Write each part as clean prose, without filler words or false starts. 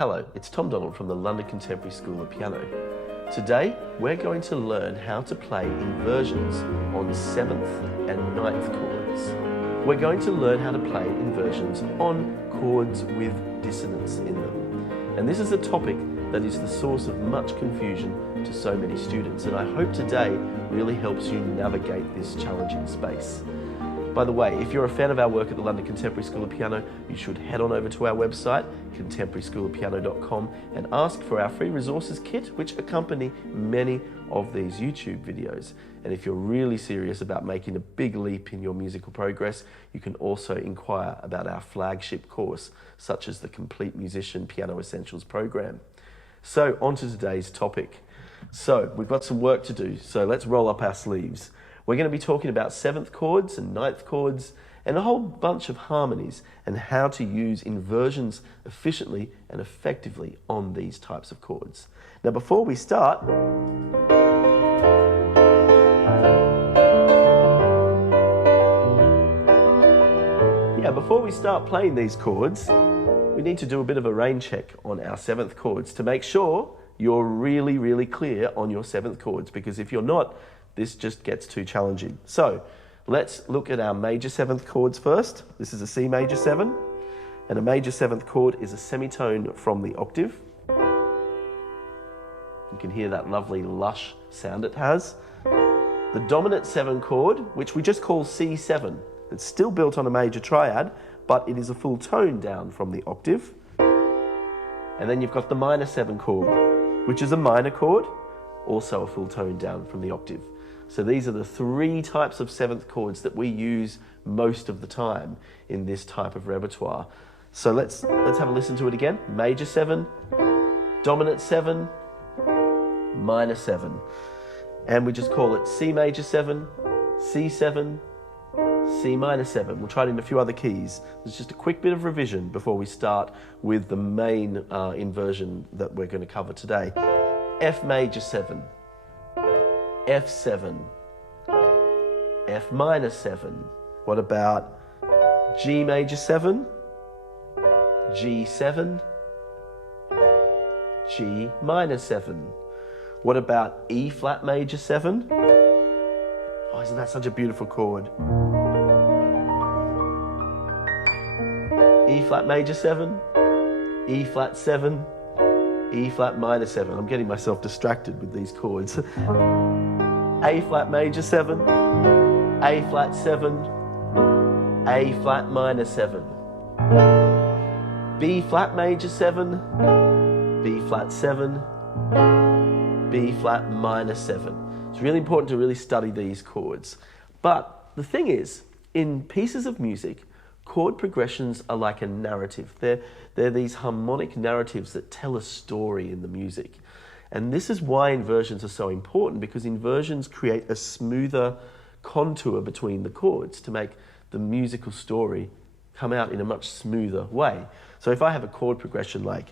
Hello, it's Tom Donald from the London Contemporary School of Piano. Today, we're going to learn how to play inversions on 7th and 9th chords. We're going to learn how to play inversions on chords with dissonance in them. And this is a topic that is the source of much confusion to so many students, and I hope today really helps you navigate this challenging space. By the way, if you're a fan of our work at the London Contemporary School of Piano, you should head on over to our website, contemporaryschoolofpiano.com, and ask for our free resources kit, which accompany many of these YouTube videos. And if you're really serious about making a big leap in your musical progress, you can also inquire about our flagship course, such as the Complete Musician Piano Essentials program. So, on to today's topic. So, we've got some work to do, so let's roll up our sleeves. We're going to be talking about 7th chords and 9th chords and a whole bunch of harmonies and how to use inversions efficiently and effectively on these types of chords. Now before we start, playing these chords, we need to do a bit of a rain check on our 7th chords to make sure you're really clear on your 7th chords, because if you're not, this just gets too challenging. So let's look at our major 7th chords first. This is a C major 7, and a major 7th chord is a semitone from the octave. You can hear that lovely lush sound it has. The dominant 7 chord, which we just call C7, it's still built on a major triad, but it is a full tone down from the octave. And then you've got the minor 7 chord, which is a minor chord, also a full tone down from the octave. So these are the 3 types of 7th chords that we use most of the time in this type of repertoire. So let's have a listen to it again. Major 7, dominant 7, minor 7. And we just call it C major 7, C7, C minor 7. We'll try it in a few other keys. There's just a quick bit of revision before we start with the main inversion that we're going to cover today. F major 7, F7, F minor 7. What about G major 7, G7, G minor 7? What about E flat major 7? Oh, isn't that such a beautiful chord? E flat major 7, E flat 7, E flat minor 7. I'm getting myself distracted with these chords. A flat major 7, A flat 7, A flat minor 7. B flat major 7, B flat 7, B flat minor 7. It's really important to really study these chords. But the thing is, in pieces of music, chord progressions are like a narrative. They're these harmonic narratives that tell a story in the music. And this is why inversions are so important, because inversions create a smoother contour between the chords to make the musical story come out in a much smoother way. So if I have a chord progression like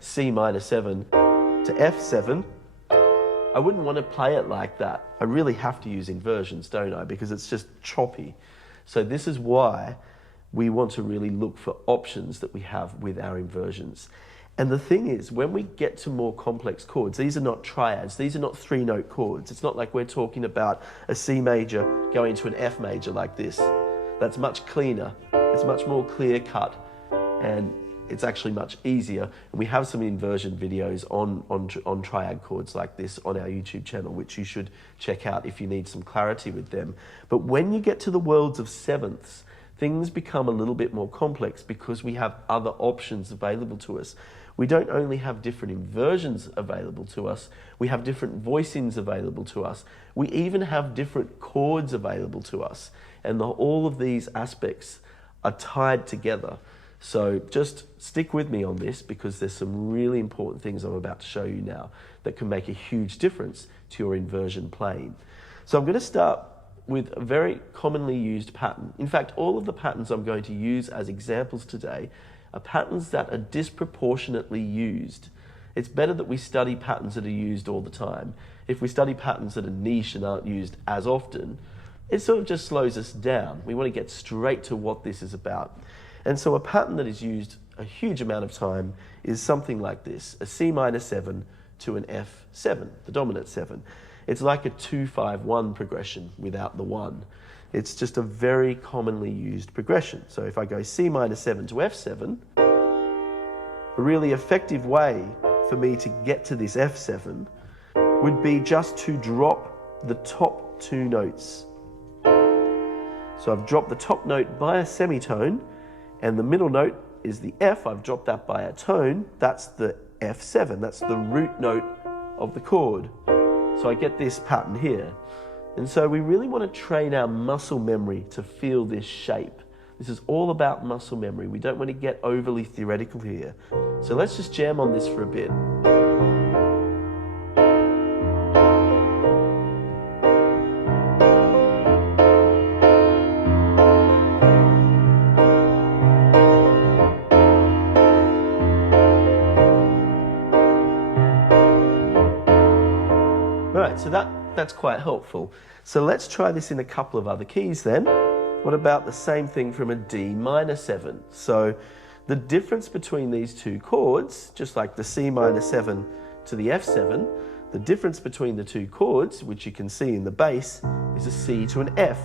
C minor 7 to F7, I wouldn't want to play it like that. I really have to use inversions, don't I? Because it's just choppy. So this is why we want to really look for options that we have with our inversions. And the thing is, when we get to more complex chords, these are not triads, these are not 3-note chords. It's not like we're talking about a C major going to an F major like this. That's much cleaner, it's much more clear cut, and it's actually much easier. And we have some inversion videos on triad chords like this on our YouTube channel, which you should check out if you need some clarity with them. But when you get to the worlds of 7ths, things become a little bit more complex because we have other options available to us. We don't only have different inversions available to us, we have different voicings available to us. We even have different chords available to us. And all of these aspects are tied together. So just stick with me on this, because there's some really important things I'm about to show you now that can make a huge difference to your inversion playing. So I'm going to start with a very commonly used pattern. In fact, all of the patterns I'm going to use as examples today are patterns that are disproportionately used. It's better that we study patterns that are used all the time. If we study patterns that are niche and aren't used as often, it sort of just slows us down. We want to get straight to what this is about. And so a pattern that is used a huge amount of time is something like this, a C minor 7 to an F7, the dominant 7. It's like a 2-5-1 progression without the 1. It's just a very commonly used progression. So if I go C minor 7 to F7, a really effective way for me to get to this F7 would be just to drop the top 2 notes. So I've dropped the top note by a semitone, and the middle note is the F. I've dropped that by a tone. That's the F7. That's the root note of the chord. So I get this pattern here. And so we really want to train our muscle memory to feel this shape. This is all about muscle memory. We don't want to get overly theoretical here. So let's just jam on this for a bit. Right, so that's quite helpful. So let's try this in a couple of other keys then. What about the same thing from a D minor 7? So the difference between these two chords, just like the C minor 7 to the F7, the difference between the two chords, which you can see in the bass, is a C to an F.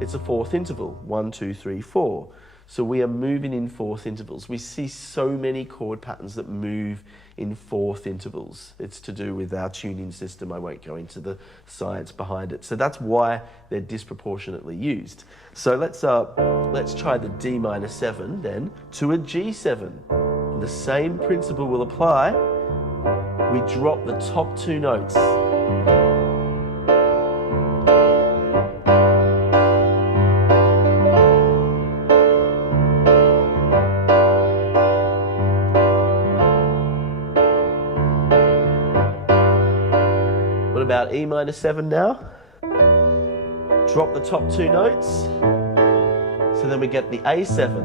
It's a 4th interval, 1, 2, 3, 4. So we are moving in 4th intervals. We see so many chord patterns that move in 4th intervals. It's to do with our tuning system. I won't go into the science behind it. So that's why they're disproportionately used. So let's try the D minor 7 then to a G7. The same principle will apply. We drop the top 2 notes. What about E minor 7 now? Drop the top 2 notes. So then we get the A7.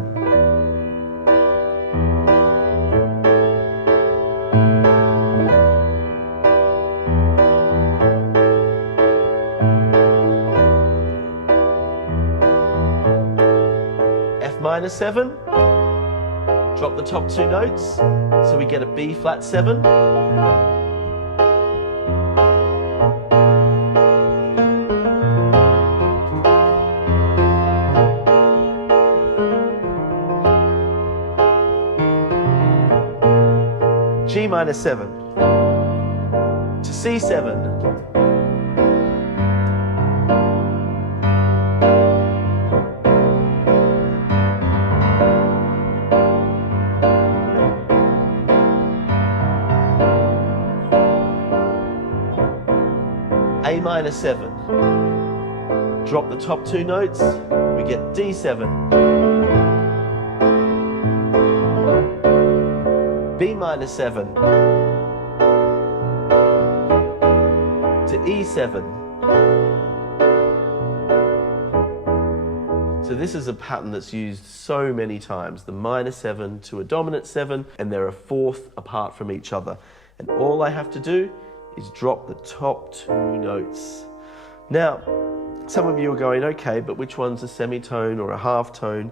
F minor 7. Drop the top 2 notes. So we get a B flat 7. G minor 7 to C7. A minor 7. Drop the top 2 notes, we get D7. B minor 7 to E7. So this is a pattern that's used so many times, the minor 7 to a dominant 7, and they're a 4th apart from each other. And all I have to do is drop the top 2 notes. Now, some of you are going, okay, but which one's a semitone or a half tone?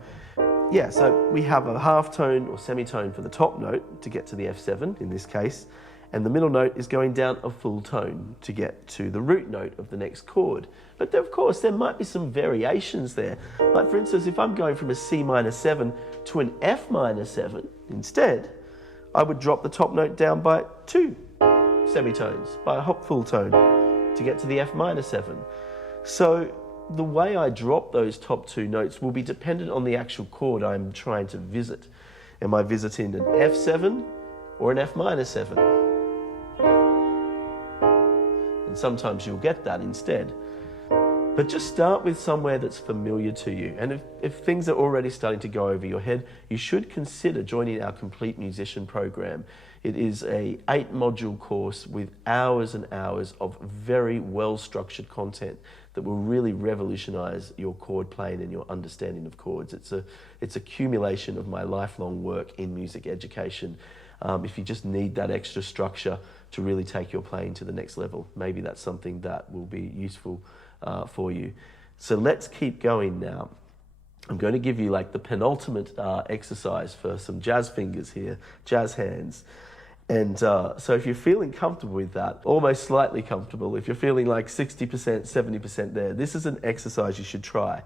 Yeah, so we have a half tone or semitone for the top note to get to the F7 in this case, and the middle note is going down a full tone to get to the root note of the next chord. But there, of course, there might be some variations there. Like for instance, if I'm going from a C minor 7 to an F minor 7 instead, I would drop the top note down by 2 semitones, by a full tone to get to the F minor 7. So the way I drop those top 2 notes will be dependent on the actual chord I'm trying to visit. Am I visiting an F7 or an F minor 7? And sometimes you'll get that instead. But just start with somewhere that's familiar to you. And if things are already starting to go over your head, you should consider joining our Complete Musician program. It is a 8-module course with hours and hours of very well-structured content that will really revolutionize your chord playing and your understanding of chords. It's a accumulation of my lifelong work in music education. If you just need that extra structure to really take your playing to the next level, maybe that's something that will be useful for you. So let's keep going now. I'm going to give you like the penultimate exercise for some jazz fingers here, jazz hands. And so if you're feeling comfortable with that, almost slightly comfortable, if you're feeling like 60%, 70% there, this is an exercise you should try.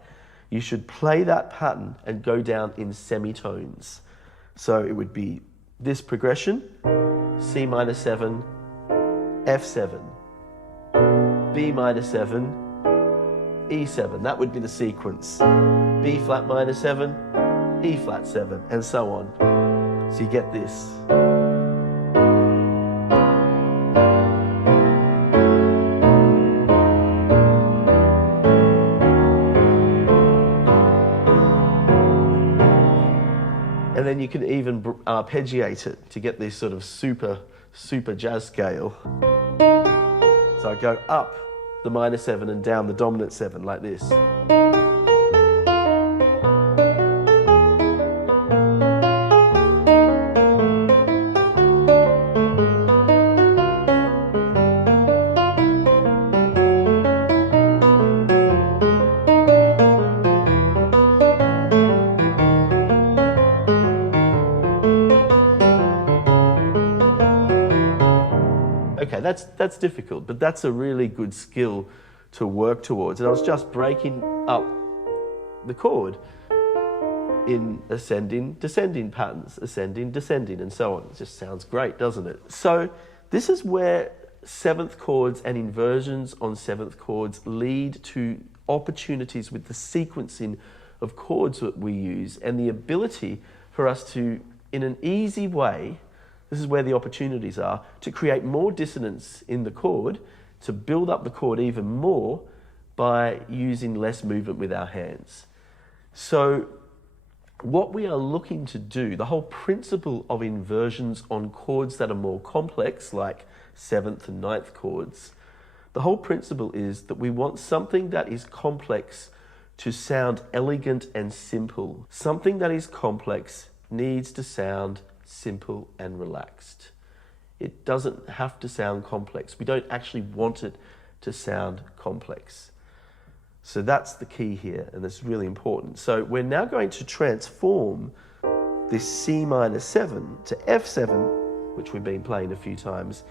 You should play that pattern and go down in semitones. So it would be this progression, C minor 7, F7, B minor 7, E7. That would be the sequence. B flat minor 7, E flat 7, and so on. So you get this. And then you can even arpeggiate it to get this sort of super jazz scale. So I go up the minor 7 and down the dominant 7 like this. Okay, that's difficult, but that's a really good skill to work towards. And I was just breaking up the chord in ascending, descending patterns, ascending, descending, and so on. It just sounds great, doesn't it? So this is where 7th chords and inversions on 7th chords lead to opportunities with the sequencing of chords that we use and the ability for us to, in an easy way, this is where the opportunities are, to create more dissonance in the chord, to build up the chord even more by using less movement with our hands. So what we are looking to do, the whole principle of inversions on chords that are more complex, like 7th and 9th chords, the whole principle is that we want something that is complex to sound elegant and simple. Something that is complex needs to sound simple and relaxed. It doesn't have to sound complex. We don't actually want it to sound complex. So that's the key here, and that's really important. So we're now going to transform this C minor 7 to F7, which we've been playing a few times,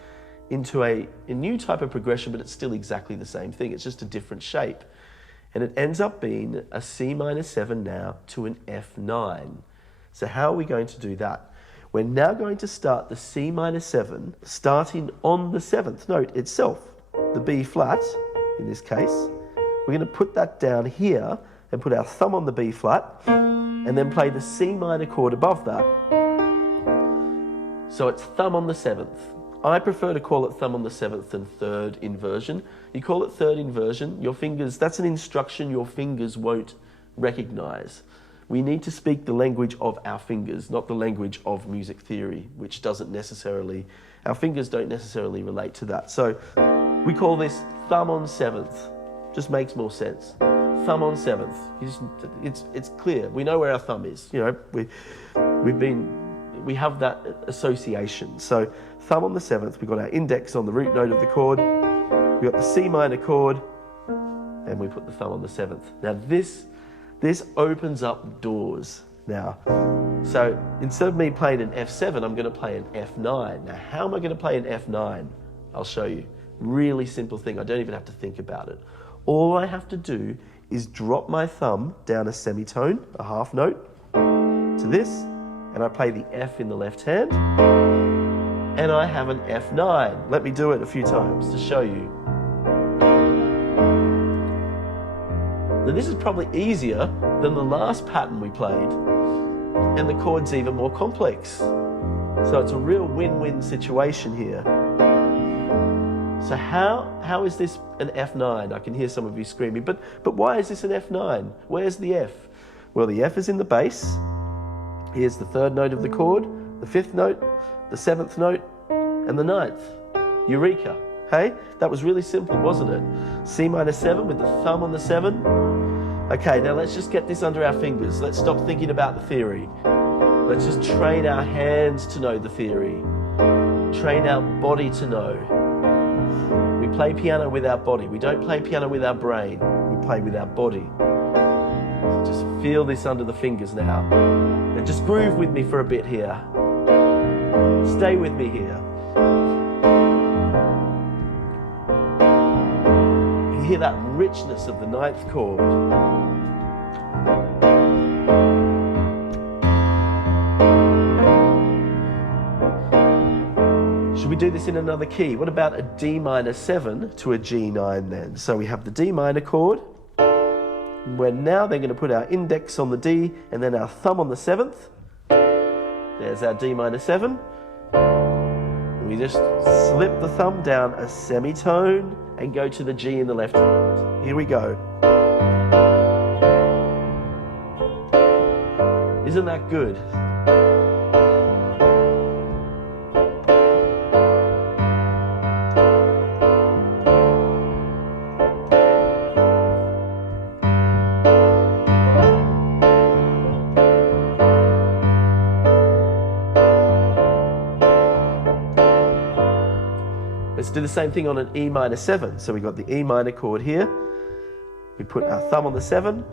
into a new type of progression, but it's still exactly the same thing. It's just a different shape. And it ends up being a C minor 7 now to an F9. So how are we going to do that? We're now going to start the C minor 7, starting on the 7th note itself, the B flat, in this case. We're going to put that down here and put our thumb on the B flat, and then play the C minor chord above that. So it's thumb on the 7th. I prefer to call it thumb on the 7th than third inversion. You call it third inversion, your fingers, that's an instruction your fingers won't recognize. We need to speak the language of our fingers, not the language of music theory, which doesn't necessarily, our fingers don't necessarily relate to that. So we call this thumb on 7th. Just makes more sense. Thumb on 7th. It's clear. We know where our thumb is. You know, we have that association. So thumb on the 7th, we've got our index on the root note of the chord, we've got the C minor chord, and we put the thumb on the 7th. Now this opens up doors now. So instead of me playing an F7, I'm going to play an F9. Now how am I going to play an F9? I'll show you. Really simple thing. I don't even have to think about it. All I have to do is drop my thumb down a semitone, a half note, to this, and I play the F in the left hand, and I have an F9. Let me do it a few times to show you. Now this is probably easier than the last pattern we played, and the chord's even more complex. So it's a real win-win situation here. So how is this an F9? I can hear some of you screaming, but why is this an F9? Where's the F? Well, the F is in the bass. Here's the third note of the chord, the 5th note, the 7th note, and the 9th. Eureka. Hey, that was really simple, wasn't it? C minor 7 with the thumb on the 7. Okay, now let's just get this under our fingers. Let's stop thinking about the theory. Let's just train our hands to know the theory. Train our body to know. We play piano with our body. We don't play piano with our brain. We play with our body. Just feel this under the fingers now. And just groove with me for a bit here. Stay with me here. You hear that richness of the 9th chord. Should we do this in another key? What about a D minor 7 to a G9 then? So we have the D minor chord. We're now then going to put our index on the D and then our thumb on the 7th. There's our D minor 7. And we just slip the thumb down a semitone and go to the G in the left hand. Here we go. Isn't that good? Let's do the same thing on an E minor 7. So we've got the E minor chord here. We put our thumb on the 7,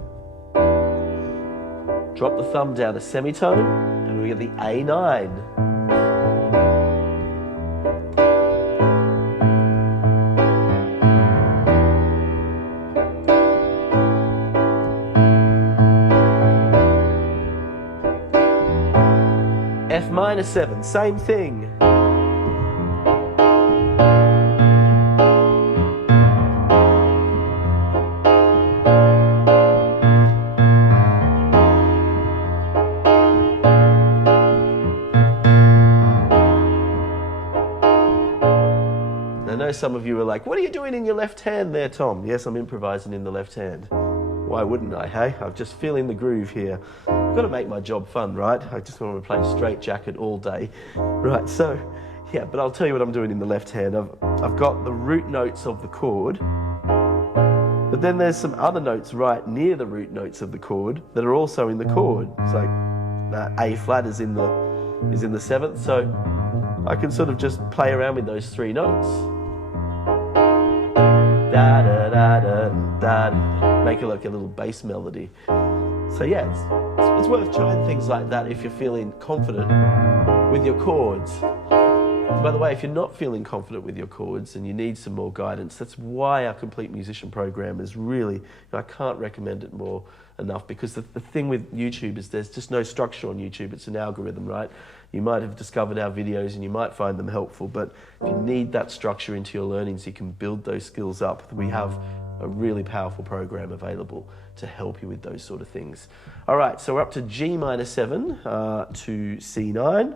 drop the thumb down a semitone, and we get the A9. F minor 7, same thing. I know some of you are like, what are you doing in your left hand there, Tom? Yes, I'm improvising in the left hand. Why wouldn't I, hey? I'm just feeling the groove here. I've got to make my job fun, right? I just want to play straight jacket all day. Right, so, yeah, but I'll tell you what I'm doing in the left hand. I've got the root notes of the chord, but then there's some other notes right near the root notes of the chord that are also in the chord. It's like A flat is in the 7th, so I can sort of just play around with those 3 notes. Da da da da da, make it like a little bass melody. So yeah, it's worth trying things like that if you're feeling confident with your chords. By the way, if you're not feeling confident with your chords and you need some more guidance, that's why our Complete Musician program is really, I can't recommend it more enough, because the thing with YouTube is there's just no structure on YouTube. It's an algorithm, right? You might have discovered our videos and you might find them helpful, but if you need that structure into your learning so you can build those skills up, we have a really powerful program available to help you with those sort of things. All right, so we're up to G minor 7 to C9.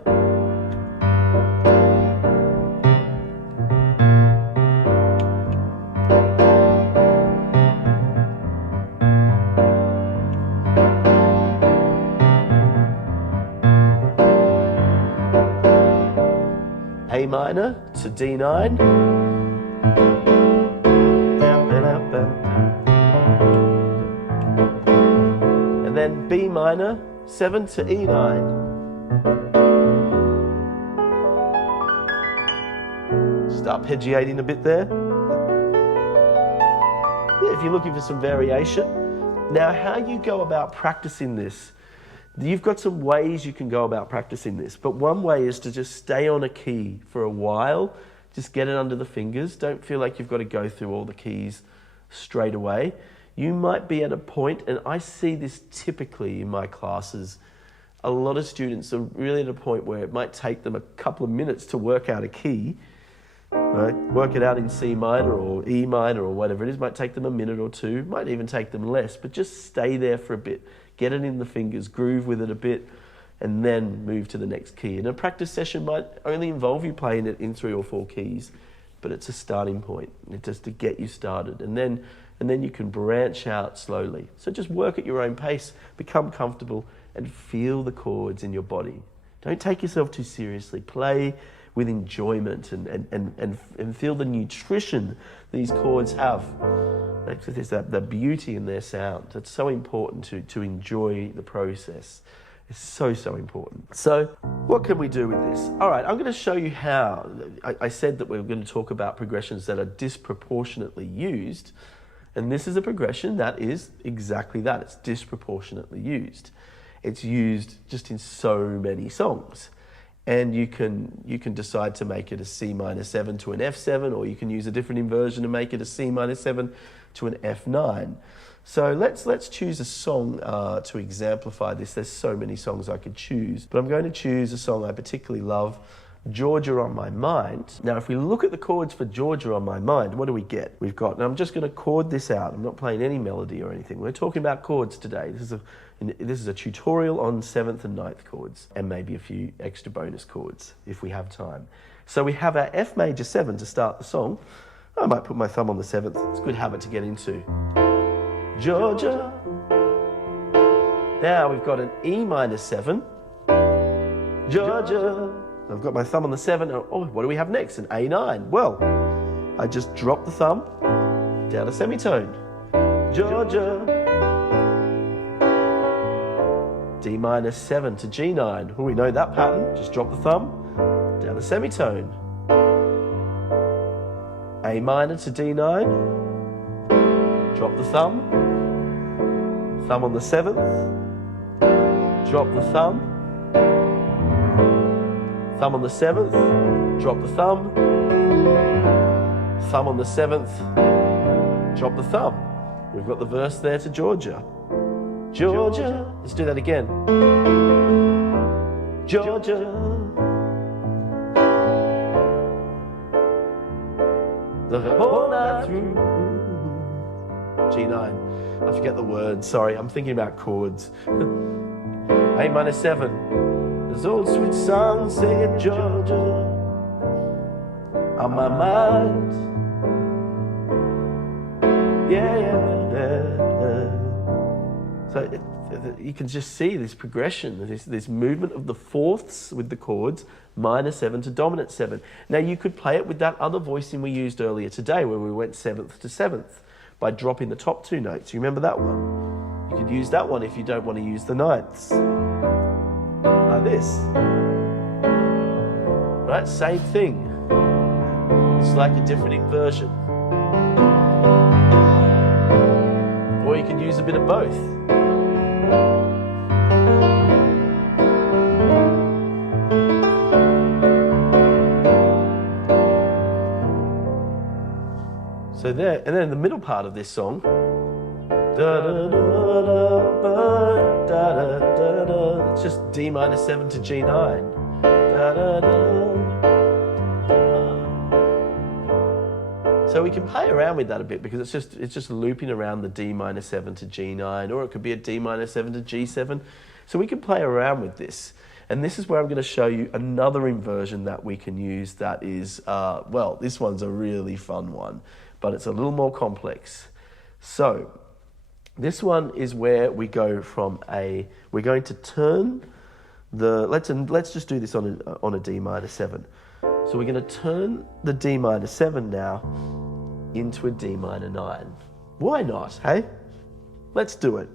A minor to D9. And then B minor 7 to E9. Just arpeggiating a bit there. Yeah, if you're looking for some variation. Now, how you go about practicing this, you've got some ways you can go about practicing this, but one way is to just stay on a key for a while, just get it under the fingers. Don't feel like you've got to go through all the keys straight away. You might be at a point, and I see this typically in my classes, a lot of students are really at a point where it might take them a couple of minutes to work out a key, right? Work it out in C minor or E minor or whatever it is. It might take them a minute or two, might even take them less, but just stay there for a bit. Get it in the fingers, groove with it a bit, and then move to the next key. And a practice session might only involve you playing it in 3 or 4 keys, but it's a starting point. It's just to get you started. And then you can branch out slowly. So just work at your own pace, become comfortable, and feel the chords in your body. Don't take yourself too seriously. Play with enjoyment and feel the nutrition these chords have. There's the beauty in their sound. It's so important to enjoy the process. It's so important. So what can we do with this? All right, I'm going to show you how. I said that we were going to talk about progressions that are disproportionately used. And this is a progression that is exactly that. It's disproportionately used. It's used just in so many songs. And you can decide to make it a C minor 7 to an F7, or you can use a different inversion and make it a C minor 7 to an F9. So let's choose a song to exemplify this. There's so many songs I could choose, but I'm going to choose a song I particularly love, Georgia on My Mind. Now, if we look at the chords for Georgia on My Mind, what do we get? We've got, and I'm just going to chord this out. I'm not playing any melody or anything. We're talking about chords today. This is a tutorial on 7th and 9th chords, and maybe a few extra bonus chords if we have time. So we have our F major 7 to start the song. I might put my thumb on the 7th. It's a good habit to get into. Georgia. Now we've got an E minor 7. Georgia. I've got my thumb on the 7. Oh, what do we have next? An A9. Well, I just drop the thumb down a semitone. Georgia. D minor 7 to G9. Oh, we know that pattern. Just drop the thumb down a semitone. A minor to D9. Drop the thumb. Thumb on the 7th. Drop the thumb. Thumb on the 7th. Drop the thumb. Thumb on the 7th. Drop the thumb. We've got the verse there to Georgia. Georgia. Let's do that again. Georgia. The whole night through. G9. I forget the words. Sorry, I'm thinking about chords. A minor 7. There's old sweet song singing Georgia on my mind. Yeah. So you can just see this progression, this movement of the fourths with the chords, minor 7 to dominant 7. Now you could play it with that other voicing we used earlier today where we went 7th to 7th by dropping the top 2 notes. You remember that one? You could use that one if you don't want to use the ninths. Like this. Right, same thing. It's like a different inversion. Or you can use a bit of both. So there, and then in the middle part of this song, it's just D minor 7 to G9. So we can play around with that a bit because it's just looping around the D minor 7 to G9, or it could be a D minor 7 to G7. So we can play around with this. And this is where I'm going to show you another inversion that we can use that is, well, this one's a really fun one, but it's a little more complex. So this one is where we go from we're going to turn let's just do this on a D minor 7. So we're going to turn the D minor 7 now into a D minor 9. Why not, hey? Let's do it.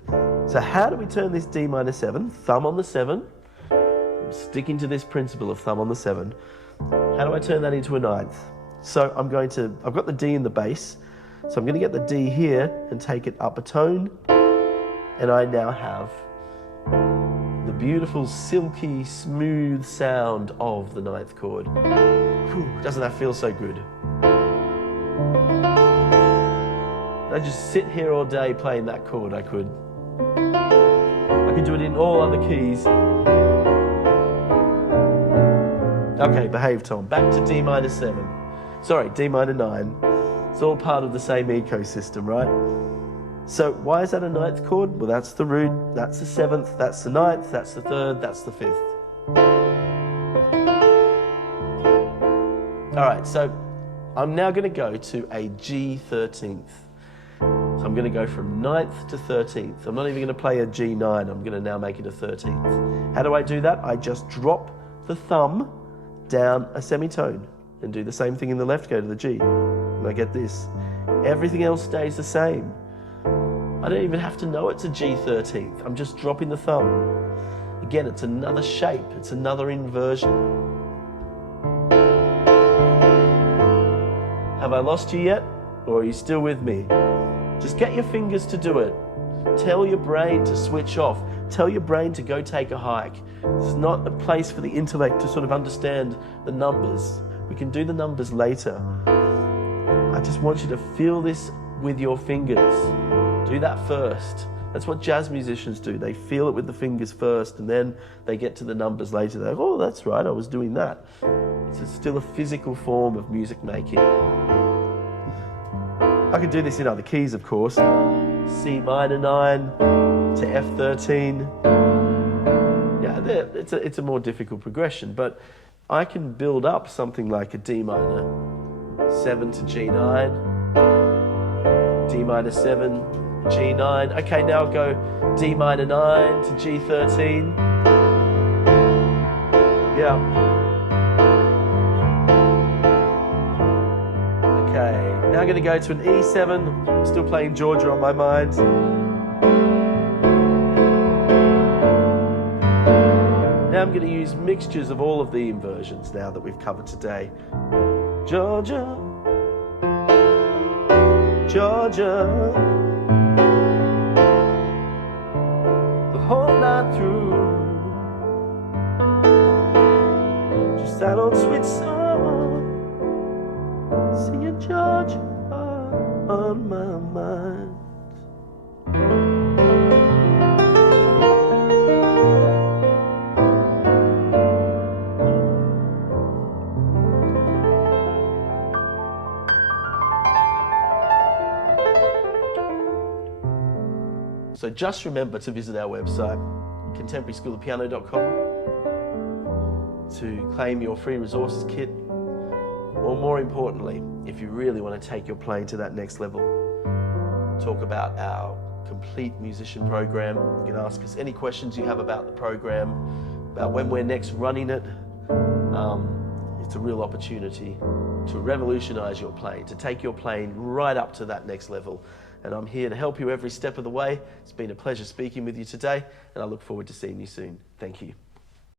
So how do we turn this D minor 7? Thumb on the 7. I'm sticking to this principle of thumb on the 7. How do I turn that into a 9th? So I've got the D in the bass. So I'm going to get the D here and take it up a tone. And I now have the beautiful, silky, smooth sound of the 9th chord. Whew, doesn't that feel so good? I just sit here all day playing that chord. I could do it in all other keys. Okay, behave, Tom. Back to D minor 7. Sorry, D minor 9. It's all part of the same ecosystem, right? So why is that a 9th chord? Well, that's the root, that's the 7th, that's the 9th, that's the 3rd, that's the 5th. All right, so I'm now going to go to a G13th. So I'm going to go from 9th to 13th. I'm not even going to play a G9. I'm going to now make it a 13th. How do I do that? I just drop the thumb down a semitone and do the same thing in the left, go to the G. And I get this. Everything else stays the same. I don't even have to know it's a G13th. I'm just dropping the thumb. Again, it's another shape. It's another inversion. Have I lost you yet? Or are you still with me? Just get your fingers to do it. Tell your brain to switch off. Tell your brain to go take a hike. It's not a place for the intellect to sort of understand the numbers. We can do the numbers later. I just want you to feel this with your fingers. Do that first. That's what jazz musicians do. They feel it with the fingers first, and then they get to the numbers later. They go, oh, that's right, I was doing that. It's still a physical form of music making. I can do this in other keys, of course. C minor 9 to F13. Yeah, it's a more difficult progression, but I can build up something like a D minor 7 to G9, D minor 7, G9. Okay, now I'll go D minor 9 to G13. Yeah. Okay, now I'm going to go to an E7. I'm still playing Georgia on my mind. Now I'm going to use mixtures of all of the inversions now that we've covered today. Georgia, Georgia, the whole night through. Just that old sweet song, singing Georgia on my mind. So just remember to visit our website, contemporaryschoolofpiano.com, to claim your free resources kit, or more importantly, if you really want to take your playing to that next level, talk about our complete musician program. You can ask us any questions you have about the program, about when we're next running it. It's a real opportunity to revolutionize your playing, to take your playing right up to that next level. And I'm here to help you every step of the way. It's been a pleasure speaking with you today, and I look forward to seeing you soon. Thank you.